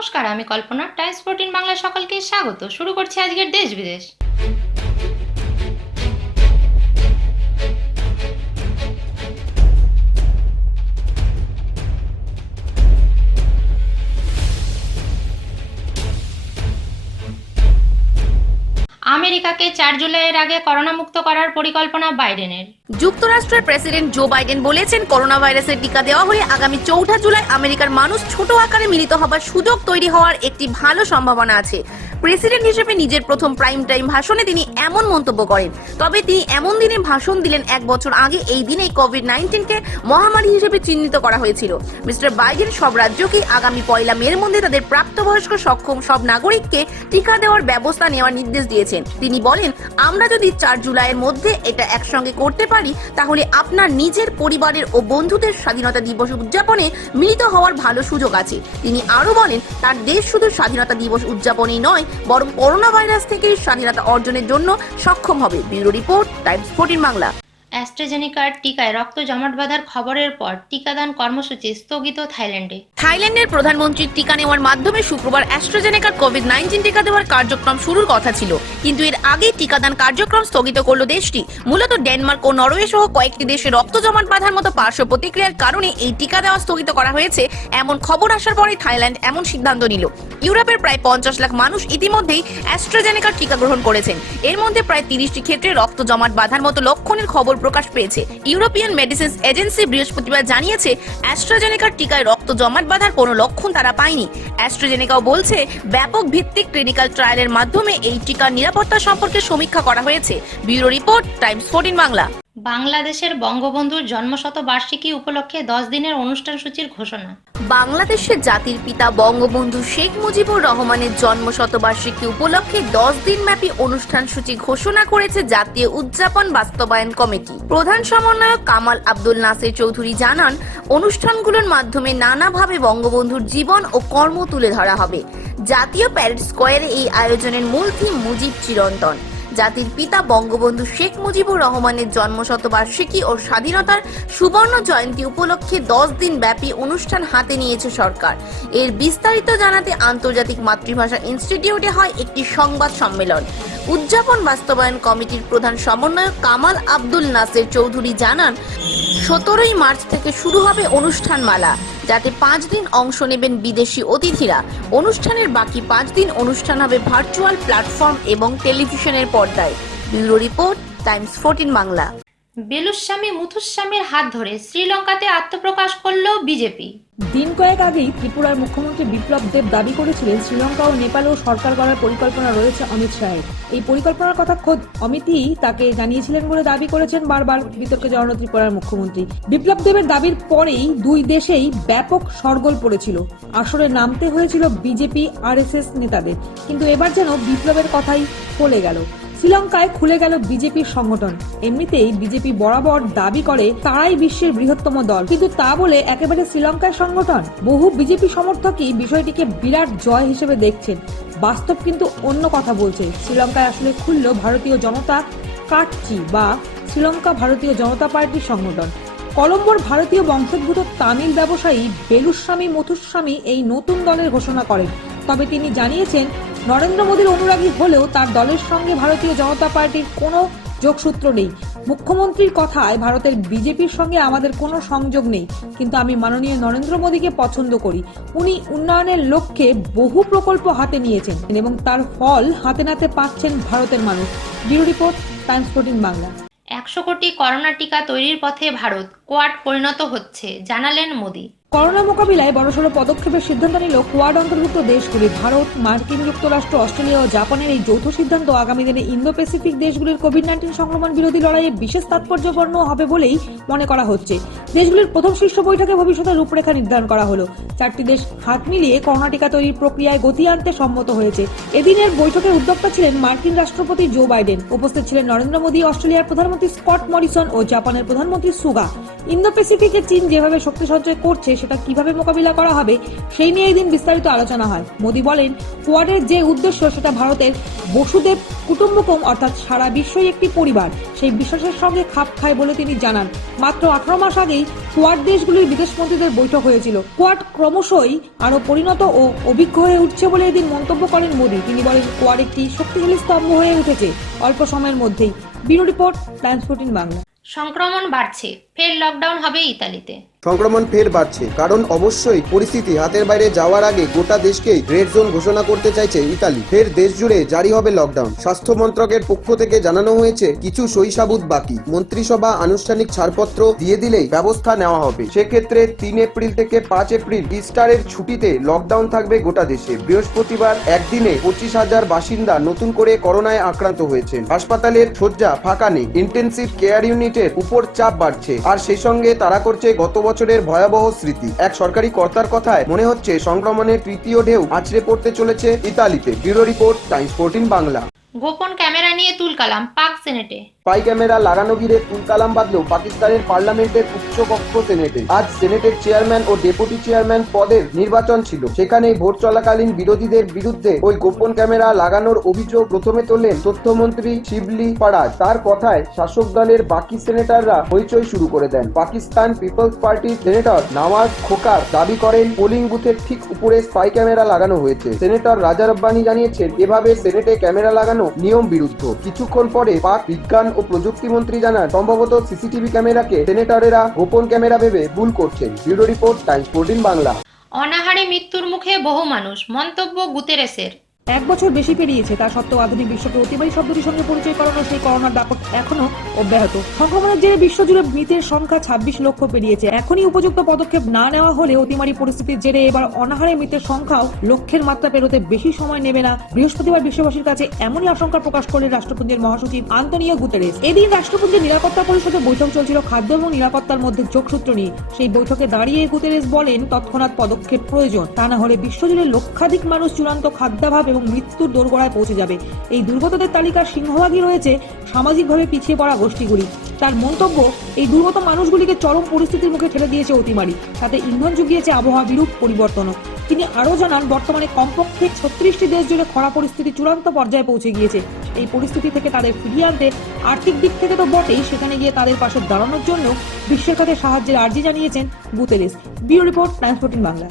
নমস্কার, আমি কল্পনা। টাইমস 14 বাংলা সকলকে স্বাগত। শুরু করছি আজকের দেশ বিদেশ। আমেরিকাকে 4 জুলাইয়ের আগে করোনা মুক্ত করার পরিকল্পনা বাইডেনের। যুক্তরাষ্ট্রের প্রেসিডেন্ট জো বাইডেন বলেছেন, করোনা ভাইরাসের টিকা দেওয়া হলে আগামী 4 জুলাই আমেরিকার মানুষ ছোট আকারে মিলিত হবার সুযোগ তৈরি হওয়ার একটি ভালো সম্ভাবনা আছে। প্রেসিডেন্ট হিসেবে নিজের প্রথম প্রাইম টাইম ভাষণে তিনি এমন মন্তব্য করেন। তবে তিনি এমন দিনে ভাষণ দিলেন 1 বছর আগে। এই দিনেই কোভিড-19কে মহামারী হিসেবে চিহ্নিত করা হয়েছিল। মিস্টার বাইডেন সব রাজ্যকেই আগামী 1 মের মধ্যে তাদের প্রাপ্তবয়স্ক সক্ষম সব নাগরিককে টিকা দেওয়ার ব্যবস্থা নেওয়ার নির্দেশ দিয়েছেন। তিনি বলেন, আমরা যদি 4 জুলাইয়ের মধ্যে এটা একসঙ্গে করতে পারি তাহলে আপনার নিজের পরিবারের ও বন্ধুদের স্বাধীনতা দিবস উদযাপনে মিলিত হওয়ার ভালো সুযোগ আছে। তিনি আরো বলেন, তার দেশ শুধু স্বাধীনতা দিবস উদযাপনই নয়, বরং করোনা ভাইরাস থেকে স্বাধীনতা অর্জনের জন্য সক্ষম হবে। Bureau report, Times 14 Bangla. অ্যাস্ট্রাজেনেকার টিকায় রক্ত জমাট বাঁধার খবরের পর টিকাদান কর্মসূচি স্থগিত থাইল্যান্ডে। থাইল্যান্ডের প্রধানমন্ত্রীর টিকা নেওয়ার মাধ্যমে শুক্রবার অ্যাস্ট্রাজেনেকার কোভিড-19 টিকা দেওয়ার কার্যক্রম শুরুর কথা ছিল, কিন্তু এর আগেই টিকাদান কার্যক্রম স্থগিত করল দেশটি। মূলত ডেনমার্ক ও নরওয়ে সহ কয়েকটি দেশে রক্ত জমাট বাঁধার মতো পার্শ্ব প্রতিক্রিয়ার কারণে এই টিকা দেওয়া স্থগিত করা হয়েছে। এমন খবর আসার পরে থাইল্যান্ড এমন সিদ্ধান্ত নিল। ইউরোপের প্রায় 50 লাখ মানুষ ইতিমধ্যেই অ্যাস্ট্রাজেনেকার টিকা গ্রহণ করেছেন। এর মধ্যে প্রায় 30টি ক্ষেত্রে রক্ত জমাট বাঁধার মতো লক্ষণের খবর প্রকাশ পেয়েছে। ইউরোপিয়ান মেডিসিনস এজেন্সি বৃহস্পতিবার জানিয়েছে, অ্যাস্ট্রাজেনেকার টিকায় রক্ত জমাট বাঁধার কোনো লক্ষণ তারা পায়নি। অ্যাস্ট্রাজেনেকাও বলছে, ব্যাপক ভিত্তিক ক্লিনিক্যাল ট্রায়ালের মাধ্যমে এই টিকার নিরাপত্তা সম্পর্কে সমীক্ষা করা হয়েছে। Bureau report, Times 14 Bangla. বাংলাদেশের বঙ্গবন্ধুর জন্মশতবার্ষিকী উপলক্ষে 10 দিনের অনুষ্ঠান সূচির ঘোষণা। বাংলাদেশের জাতির পিতা বঙ্গবন্ধু শেখ মুজিবুর রহমানের জন্মশতবার্ষিকী উপলক্ষে 10 দিন ব্যাপী অনুষ্ঠান সূচি ঘোষণা করেছে জাতীয় উদযাপন বাস্তবায়ন কমিটি। প্রধান সমন্বয়ক কামাল আব্দুল নাসির চৌধুরী জানান, অনুষ্ঠানগুলোর মাধ্যমে নানাভাবে বঙ্গবন্ধুর জীবন ও কর্ম তুলে ধরা হবে। জাতীয় প্যারেড স্কোয়ারে এই আয়োজনের মূল থিম মুজিব চিরন্তন। জাতির পিতা বঙ্গবন্ধু শেখ মুজিবুর রহমানের জন্মশতবার্ষিকী ও স্বাধীনতার সুবর্ণ জয়ন্তী উপলক্ষে 10 দিন ব্যাপী অনুষ্ঠান হাতে নিয়েছে সরকার। এর বিস্তারিত জানাতে আন্তর্জাতিক মাতৃভাষা ইনস্টিটিউটে হয় একটি সংবাদ সম্মেলন। উদযাপন বাস্তবায়ন কমিটির প্রধান সমন্বয়ক কামাল আব্দুল নাসির চৌধুরী জানান, 17 মার্চ থেকে শুরু হবে অনুষ্ঠানমালা, যাতে 5 দিন অংশ নেবেন বিদেশি অতিথিরা। অনুষ্ঠানের বাকি 5 দিন অনুষ্ঠান হবে ভার্চুয়াল প্ল্যাটফর্ম এবং টেলিভিশনের পর্দায়। Bureau report, Times 14 Bangla. Beluswamy মুথুস্বামীর হাত ধরে শ্রীলঙ্কাতে আত্মপ্রকাশ করল বিজেপি। দিন কয়েক আগেই ত্রিপুরার মুখ্যমন্ত্রী বিপ্লব দেব দাবি করেছিলেন, শ্রীলঙ্কা ও নেপালেও সরকার গড়ার পরিকল্পনা রয়েছে অমিত শাহের। এই পরিকল্পনার কথা খোদ অমিতই তাকে জানিয়েছিলেন বলে দাবি করেছেন বারবার বিতর্কে জড়ানো ত্রিপুরার মুখ্যমন্ত্রী। বিপ্লব দেবের দাবির পরেই দুই দেশেই ব্যাপক শোরগোল পড়েছিল। আসরে নামতে হয়েছিল বিজেপি RSS নেতাদের, কিন্তু এবার যেন বিপ্লবের কথাই ফলে গেল। শ্রীলঙ্কায় খুলে গেল বিজেপির সংগঠন। এমনিতেই বিজেপি বরাবর দাবি করে তারাই বিশ্বের বৃহত্তম দল, কিন্তু তা বলে একেবারে শ্রীলঙ্কায় সংগঠন। বহু বিজেপি সমর্থকই বিষয়টিকে বিরাট জয় হিসেবে দেখছেন। বাস্তব কিন্তু অন্য কথা বলছে। শ্রীলঙ্কায় আসলে খুলল ভারতীয় জনতা কাটচি বা শ্রীলঙ্কা ভারতীয় জনতা পার্টির সংগঠন। কলম্বোর ভারতীয় বংশোদ্ভূত তামিল ব্যবসায়ী বেলুস্বামী মুথুস্বামী এই নতুন দলের ঘোষণা করেন। তবে তিনি জানিয়েছেন, নরেন্দ্র মোদীর অনুরাগী হলেও তার দলের সঙ্গে ভারতীয় জনতা পার্টির কোনো যোগসূত্র নেই। মুখ্যমন্ত্রীর কথায়, ভারতের বিজেপির সঙ্গে আমাদের কোনো সংযোগ নেই, কিন্তু আমি মাননীয় নরেন্দ্র মোদীকে পছন্দ করি। উনি উন্নয়নের লক্ষ্যে বহু প্রকল্প হাতে নিয়েছেন এবং তার ফল হাতে নাতে পাচ্ছেন ভারতের মানুষ। Bureau report, Times 14 Bangla. 100 কোটি করোনা টিকা তৈরির পথে ভারত, কোয়াড পরিণত হচ্ছে, জানালেন মোদী। করোনা মোকাবিলায় বড়সড় পদক্ষেপের সিদ্ধান্ত নিল কোয়াড অন্তর্ভুক্ত দেশগুলি। ভারত, মার্কিন যুক্তরাষ্ট্র, অস্ট্রেলিয়া ও জাপানের এই যৌথ সিদ্ধান্ত আগামী দিনে ইন্দো প্যাসিফিক দেশগুলির কোভিড-19 সংক্রমণ বিরোধী লড়াইয়ে বিশেষ তাৎপর্যপূর্ণ হবে বলেই মনে করা হচ্ছে। দেশগুলির প্রথম শীর্ষ বৈঠকে ভবিষ্যতের রূপরেখা নির্ধারণ করা হলো। 4টি দেশ হাত মিলিয়ে করোনা টিকা তৈরির প্রক্রিয়ায় গতি আনতে সম্মত হয়েছে। এদিনের বৈঠকের উদ্যোক্তা ছিলেন মার্কিন রাষ্ট্রপতি জো বাইডেন। উপস্থিত ছিলেন নরেন্দ্র মোদী, অস্ট্রেলিয়ার প্রধানমন্ত্রী স্কট মরিসন ও জাপানের প্রধানমন্ত্রী সুগা। ইন্দো প্যাসিফিকে চীন যেভাবে শক্তি সঞ্চয় করছে সেটা কিভাবে মোকাবিলা করা হবে সেই নিয়ে এদিন বিস্তারিত আলোচনা হয়। মোদী বলেন, কোয়াডের যে উদ্দেশ্য সেটা ভারতের বসুদেব কুটুম্বকম অর্থাৎ সারা বিশ্বই একটি পরিবার, সেই বিশ্বাসের সঙ্গে খাপ খায় বলে তিনি জানান। মাত্র 18 মাস আগেই কোয়াড দেশগুলির বিদেশমন্ত্রীদের বৈঠক হয়েছিল। কোয়াড ক্রমশই আরো পরিণত ও অভিজ্ঞ হয়ে উঠছে বলে এদিন মন্তব্য করেন মোদী। তিনি বলেন, কোয়াড একটি শক্তিশালী স্তম্ভ হয়ে উঠেছে অল্প সময়ের মধ্যেই। Bureau report, Times 14 Bangla. সংক্রমণ বাড়ছে, ফের লকডাউন হবে ইতালিতে। সংক্রমণ ফের বাড়ছে, কারণ অবশ্যই পরিস্থিতি হাতের বাইরে যাওয়ার আগে গোটা দেশকেই রেড জোন ঘোষণা করতে চাইছে ইতালি। ফের দেশ জুড়ে জারি হবে লকডাউন। স্বাস্থ্য মন্ত্রকের পক্ষ থেকে জানানো হয়েছে, কিছু সই সাবুত বাকি। মন্ত্রিসভা আনুষ্ঠানিক ছাড়পত্র দিয়ে দিলেই ব্যবস্থা নেওয়া হবে। সেক্ষেত্রে 3 এপ্রিল থেকে 5 এপ্রিল ইস্টারের ছুটিতে লকডাউন থাকবে গোটা দেশে। বৃহস্পতিবার একদিনে 25,000 বাসিন্দা নতুন করে করোনায় আক্রান্ত হয়েছেন। হাসপাতালের শয্যা ফাঁকা নেই, ইন্টেনসিভ কেয়ার ইউনিটের উপর চাপ বাড়ছে, আর সেই সঙ্গে তারা করছে গত বছরের ভয়াবহ স্মৃতি। এক সরকারি কর্তার কথায় মনে হচ্ছে সংক্রমণের তৃতীয় ঢেউ আছড়ে পড়তে চলেছে ইতালিতে। Bureau report, Times 14 Bangla. গোপন ক্যামেরা নিয়ে তুলকালাম পাক সেনেটে। স্পাই ক্যামেরা লাগানো ঘিরে তুলকালাম বাঁধলেও পাকিস্তানের পার্লামেন্টের উচ্চকক্ষ সেনেটে। আজ সেনেটের চেয়ারম্যান ও ডেপুটি চেয়ারম্যান পদের নির্বাচন ছিল। সেখানেই ভোট চলাকালীন বিরোধীদের বিরুদ্ধে ওই গোপন ক্যামেরা লাগানোর অভিযোগ প্রথমে তোলেন তথ্যমন্ত্রী শিবলি ফারাজ। তার কথায় শাসক দলের বাকি সেনেটাররা হইচই শুরু করে দেন। পাকিস্তান পিপলস পার্টির সেনেটর নওয়াজ খোকার দাবি করেন, পোলিং বুথের ঠিক উপরে স্পাই ক্যামেরা লাগানো হয়েছে। সেনেটর রাজা রব্বানি জানিয়েছেন, এভাবে সেনেটে ক্যামেরা লাগানো নিয়ম বিরুদ্ধ। কিছুক্ষণ পরে পাক বিজ্ঞান ও প্রযুক্তি মন্ত্রী জানান, সম্ভবত সিসিটিভি ক্যামেরাকে সেনেটরেরা গোপন ক্যামেরা ভেবে ভুল করছেন। Bureau report, Times 14 Bangla. অনাহারে মৃত্যুর মুখে বহু মানুষ, মন্তব্য গুতেরেসের। 1 বছর বেশি পেরিয়েছে, তা সত্ত্বেও আধুনিক বিশ্বকে অতিমারী শব্দটির সঙ্গে পরিচয় করানো সেই করোনার দাপট এখনো অব্যাহত। সংক্রমণের জেরে বিশ্বজুড়ে মৃতের সংখ্যা 26 লক্ষ পেরিয়েছে। এখনই উপযুক্ত পদক্ষেপ না নেওয়া হলে অতিমারী পরিস্থিতির জেরে এবার অনাহারে মৃতের সংখ্যাও লক্ষের মাত্রা পেরোতে বেশি সময় নেবে না। বৃহস্পতিবার বিশ্ববাসীর কাছে এমনই আশঙ্কা প্রকাশ করলেন রাষ্ট্রপুঞ্জের মহাসচিব আন্তোনিও গুতেরেস। এদিন রাষ্ট্রপুঞ্জের নিরাপত্তা পরিষদে বৈঠক চলছিল খাদ্য এবং নিরাপত্তার মধ্যে যোগসূত্র নিয়ে। সেই বৈঠকে দাঁড়িয়ে গুতেরেস বলেন, তৎক্ষণাৎ পদক্ষেপ প্রয়োজন, তা না হলে বিশ্বজুড়ে লক্ষাধিক মানুষ চূড়ান্ত খাদ্যাভাব এবং মৃত্যুর দোরগোড়ায় পৌঁছে যাবে। এই দুর্গতদের তালিকার সিংহভাগই রয়েছে সামাজিকভাবে পিছিয়ে পড়া গোষ্ঠীগুলি। তার মন্তব্য, এই দুর্গত মানুষগুলিকে চরম পরিস্থিতির মুখে ঠেলে দিয়েছে অতিমারী, তাতে ইন্ধন জুগিয়েছে আবহাওয়া বিরূপ পরিবর্তনও। তিনি আরও জানান, বর্তমানে কমপক্ষে 36টি দেশ জুড়ে খরা পরিস্থিতি চূড়ান্ত পর্যায়ে পৌঁছে গিয়েছে। এই পরিস্থিতি থেকে তাদের ফিরিয়ে আনতে আর্থিক দিক থেকে তো বটেই, সেখানে গিয়ে তাদের পাশে দাঁড়ানোর জন্য বিশ্বের কাছে সাহায্যের আর্জি জানিয়েছেন Guterres. Bureau report, Times 14 Bangla.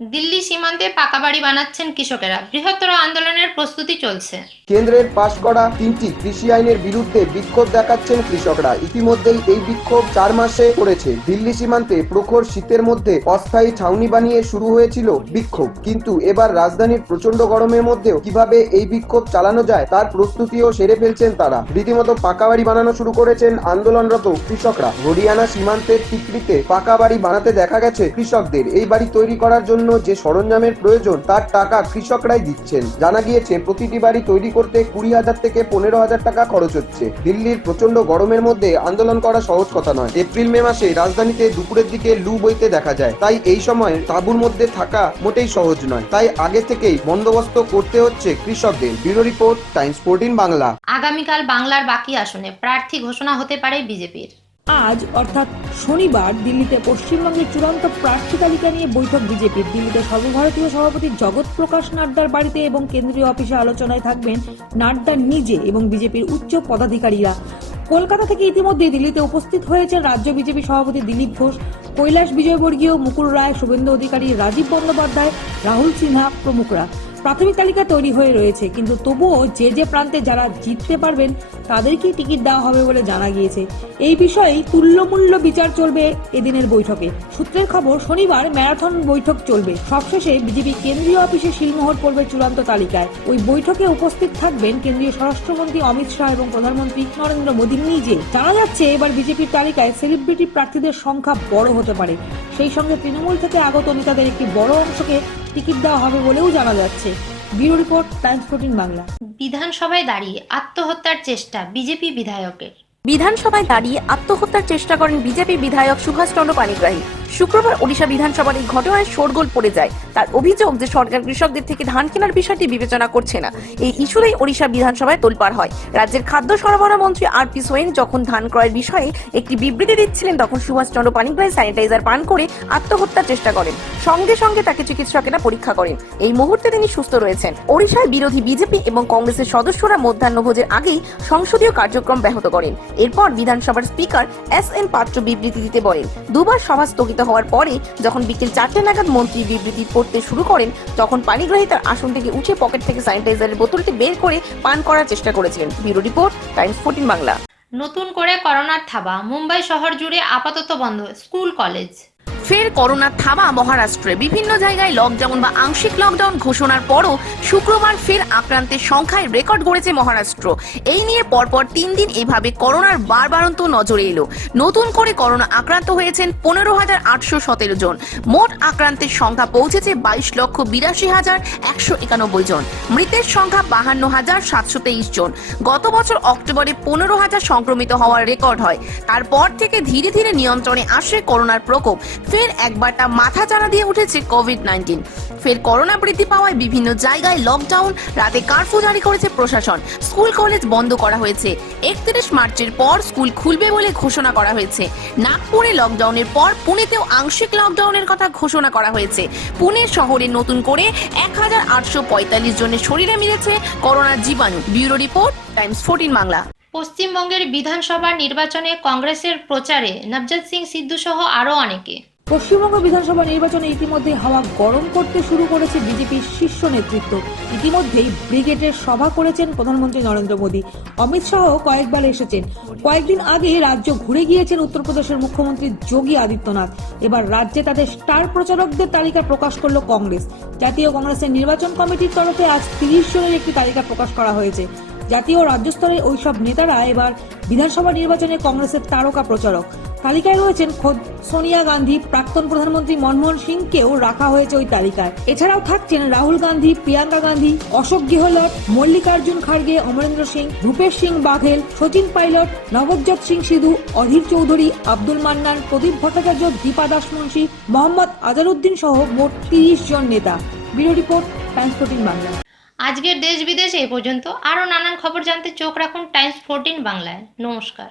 Delhi সীমান্তে পাকা বাড়ি বানাচ্ছেন কৃষকেরা, বৃহত্তর আন্দোলনের প্রস্তুতি চলছে। কেন্দ্রের পাশ করা 3টি কৃষি আইনের বিরুদ্ধে বিক্ষোভ দেখাচ্ছেন কৃষকরা। ইতিমধ্যেই এই বিক্ষোভ 4 মাসে পড়েছে। দিল্লি সীমান্তে প্রখর শীতের মধ্যে অস্থায়ী ছাউনি বানিয়ে শুরু হয়েছিল বিক্ষোভ, কিন্তু এবার রাজধানীর প্রচন্ড গরমের মধ্যেও কিভাবে এই বিক্ষোভ চালানো যায় তার প্রস্তুতিও সেরে ফেলছেন তারা। রীতিমতো পাকা বাড়ি বানানো শুরু করেছেন আন্দোলনরত কৃষকরা। হরিয়ানা সীমান্তের টিকরিতে পাকা বাড়ি বানাতে দেখা গেছে কৃষকদের। এই বাড়ি তৈরি করার জন্য যে সরঞ্জামের প্রয়োজন তার টাকা কৃষকরাই দিচ্ছেন। জানা গিয়েছে, প্রতিটি বাড়ি তৈরি করতে 20,000 থেকে 15,000 টাকা খরচ হচ্ছে। দিল্লির প্রচন্ড গরমের মধ্যে আন্দোলন করা সহজ কথা নয়। এপ্রিল মে মাসে রাজধানীতে দুপুরের দিকে লু বইতে দেখা যায়, তাই এই সময় তাঁবুর মধ্যে থাকা মোটেই সহজ নয়। তাই আগে থেকেই বন্দোবস্ত করতে হচ্ছে কৃষকদের। Bureau report, Times 14 Bangla. আগামীকাল বাংলার বাকি আসনে প্রার্থী ঘোষণা হতে পারে বিজেপির। আজ অর্থাৎ শনিবার দিল্লিতে পশ্চিমবঙ্গের চূড়ান্ত প্রার্থী তালিকা নিয়ে বৈঠক বিজেপির। দিল্লিতে সর্বভারতীয় সভাপতি জগৎ প্রকাশ নাড্ডার বাড়িতে এবং কেন্দ্রীয় অফিসে আলোচনায় থাকবেন নাড্ডা নিজে এবং বিজেপির উচ্চ পদাধিকারীরা। কলকাতা থেকে ইতিমধ্যে দিল্লিতে উপস্থিত হয়েছে রাজ্য বিজেপি সভাপতি দিলীপ ঘোষ, কৈলাস বিজয়বর্গীয়, মুকুল রায়, শুভেন্দু অধিকারী, রাজীব বন্দ্যোপাধ্যায়, রাহুল সিনহা প্রমুখরা। প্রাথমিক তালিকা তৈরি হয়ে রয়েছে, কিন্তু তবুও যে প্রান্তে যারা জিততে পারবেন তাদেরকেই টিকিট দেওয়া হবে বলে জানা গিয়েছে। এই বিষয়ে তুল্যমূল্য বিচার চলবে এদিনের বৈঠকে। সূত্রের খবর, শনিবার ম্যারাথন বৈঠক চলবে। সবশেষে বিজেপি কেন্দ্রীয় অফিসে শিলমোহর পড়বে চূড়ান্ত তালিকায়। ওই বৈঠকে উপস্থিত থাকবেন কেন্দ্রীয় স্বরাষ্ট্রমন্ত্রী অমিত শাহ এবং প্রধানমন্ত্রী নরেন্দ্র মোদী নিজে। জানা যাচ্ছে, এবার বিজেপির তালিকায় সেলিব্রিটি প্রার্থীদের সংখ্যা বড় হতে পারে। সেই সঙ্গে তৃণমূল থেকে আগত নেতাদের একটি বড় অংশকে টিকিট দেওয়া হবে বলেও জানা যাচ্ছে। Bureau report, Times 14 Bangla. বিধানসভায় দাঁড়িয়ে আত্মহত্যার চেষ্টা বিজেপি বিধায়কের। বিধানসভায় দাঁড়িয়ে আত্মহত্যার চেষ্টা করেন বিজেপি বিধায়ক সুভাষ চন্দ্র পানিগ্রাহী। শুক্রবার ওড়িশা বিধানসভার এই ঘটনায় শোরগোল পড়ে যায়। তার অভিযোগ যে সরকার কৃষকদের থেকে ধান কেনার বিষয়টি বিবেচনা করছে না। এই ইস্যুতেই ওড়িশা বিধানসভায় তোলপাড় হয়। রাজ্যের খাদ্য সরবরাহ মন্ত্রী আর.পি. সোয়েন যখন ধান ক্রয়ের বিষয়ে একটি বিবৃতি দিচ্ছিলেন, তখন সুভাষচন্দ্র পানিগ্রাহী স্যানিটাইজার পান করে আত্মহত্যার চেষ্টা করেন। সঙ্গে সঙ্গে তাকে চিকিৎসকেরা পরীক্ষা করেন। এই মুহূর্তে তিনি সুস্থ রয়েছেন। ওড়িশায় বিরোধী বিজেপি এবং কংগ্রেসের সদস্যরা মধ্যাহ্নভোজের আগেই সংসদীয় কার্যক্রম ব্যাহত করেন। এরপর বিধানসভার স্পিকার এস.এন. পাত্র বিবৃতি দিতে বলেন। দুবার সভা স্থগিত হওয়ার পরে যখন বিকেল 4টে নাগাদ মন্ত্রী বিবৃতি পড়তে শুরু করেন, তখন পানিগ্রাহী তার আসন থেকে উঠে পকেট থেকে স্যানিটাইজারের বোতলটি বের করে পান করার চেষ্টা করেছিলেন। Bureau report, Times 14 Bangla. নতুন করে করোনার থাবা, মুম্বাই শহর জুড়ে আপাতত বন্ধ স্কুল কলেজ। ফের করোনার থাবা মহারাষ্ট্রে। বিভিন্ন জায়গায় লকডাউন বা আংশিক লকডাউন ঘোষণার পরও শুক্রবার ফের আক্রান্তের সংখ্যায় রেকর্ড গড়েছে মহারাষ্ট্র। এই নিয়ে পরপর 3 দিন এভাবে করোনার বাড়বাড়ন্ত নজরে এলো। নতুন করে করোনা আক্রান্ত হয়েছেন 15,817 জন। মোট আক্রান্তের সংখ্যা পৌঁছেছে 22,82,191 জন। মৃতের সংখ্যা 52,723 জন। গত বছর অক্টোবরে 15,000 সংক্রমিত হওয়ার রেকর্ড হয়। তারপর থেকে ধীরে ধীরে নিয়ন্ত্রণে আসে করোনার প্রকোপ। ফের একবারটা মাথা চাড়া দিয়ে উঠেছে কোভিড-19। ফের করোনা বৃদ্ধি পাওয়ায় বিভিন্ন জায়গায় লকডাউন, রাতে কারফিউ জারি করেছে প্রশাসন। স্কুল কলেজ বন্ধ করা হয়েছে। 31 মার্চের পর স্কুল খুলবে বলে ঘোষণা করা হয়েছে। নাগপুরে লকডাউনের পর পুনেতেও আংশিক লকডাউনের কথা ঘোষণা করা হয়েছে। পুনে শহরে নতুন করে 1,845 জনের শরীরে মিলেছে করোনার জীবাণু। Bureau report, Times 14 Bangla. পশ্চিমবঙ্গের বিধানসভা নির্বাচনে কংগ্রেসের প্রচারে নবজোৎ সিং সিদ্ধু সহ আরও অনেকে। পশ্চিমবঙ্গ বিধানসভা নির্বাচনে ইতিমধ্যে হাওয়া গরম করতে শুরু করেছে বিজেপির শীর্ষ নেতৃত্ব। ইতিমধ্যেই ব্রিগেডের সভা করেছেন প্রধানমন্ত্রী নরেন্দ্র মোদী। অমিত শাহ কয়েকবার এসেছেন। কয়েকদিন আগে রাজ্য ঘুরে গিয়েছেন উত্তরপ্রদেশের মুখ্যমন্ত্রী যোগী আদিত্যনাথ। এবার রাজ্যে তাদের স্টার প্রচারকদের তালিকা প্রকাশ করল কংগ্রেস। জাতীয় কংগ্রেসের নির্বাচন কমিটির তরফে আজ 30 জনের একটি তালিকা প্রকাশ করা হয়েছে। জাতীয় ও রাজ্য স্তরের ওইসব নেতারা এবার বিধানসভা নির্বাচনে কংগ্রেসের তারকা প্রচারক। তালিকায় রয়েছেন খোদ সোনিয়া গান্ধী, প্রাক্তন প্রধানমন্ত্রী মনমোহন সিংকেও রাখা হয়েছে ওই তালিকায়। এছাড়াও থাকছেন রাহুল গান্ধী, প্রিয়াঙ্কা গান্ধী, অশোক গেহলট, মল্লিকার্জুন খাড়গে, অমরেন্দ্র সিং, ভূপেশ সিং বাঘেল, সচিন পাইলট, নবজ্যোৎ সিং সিধু, অধীর চৌধুরী, আব্দুল মান্নান, প্রদীপ ভট্টাচার্য, দীপা দাস মুন্সি, মোহাম্মদ আজহারউদ্দিন সহ মোট 30 জন নেতা। Bureau report, Times 14 Bangla. আজকের দেশ বিদেশে এ পর্যন্ত। আরও নানান খবর জানতে চোখ রাখুন টাইমস 14 বাংলায়। নমস্কার।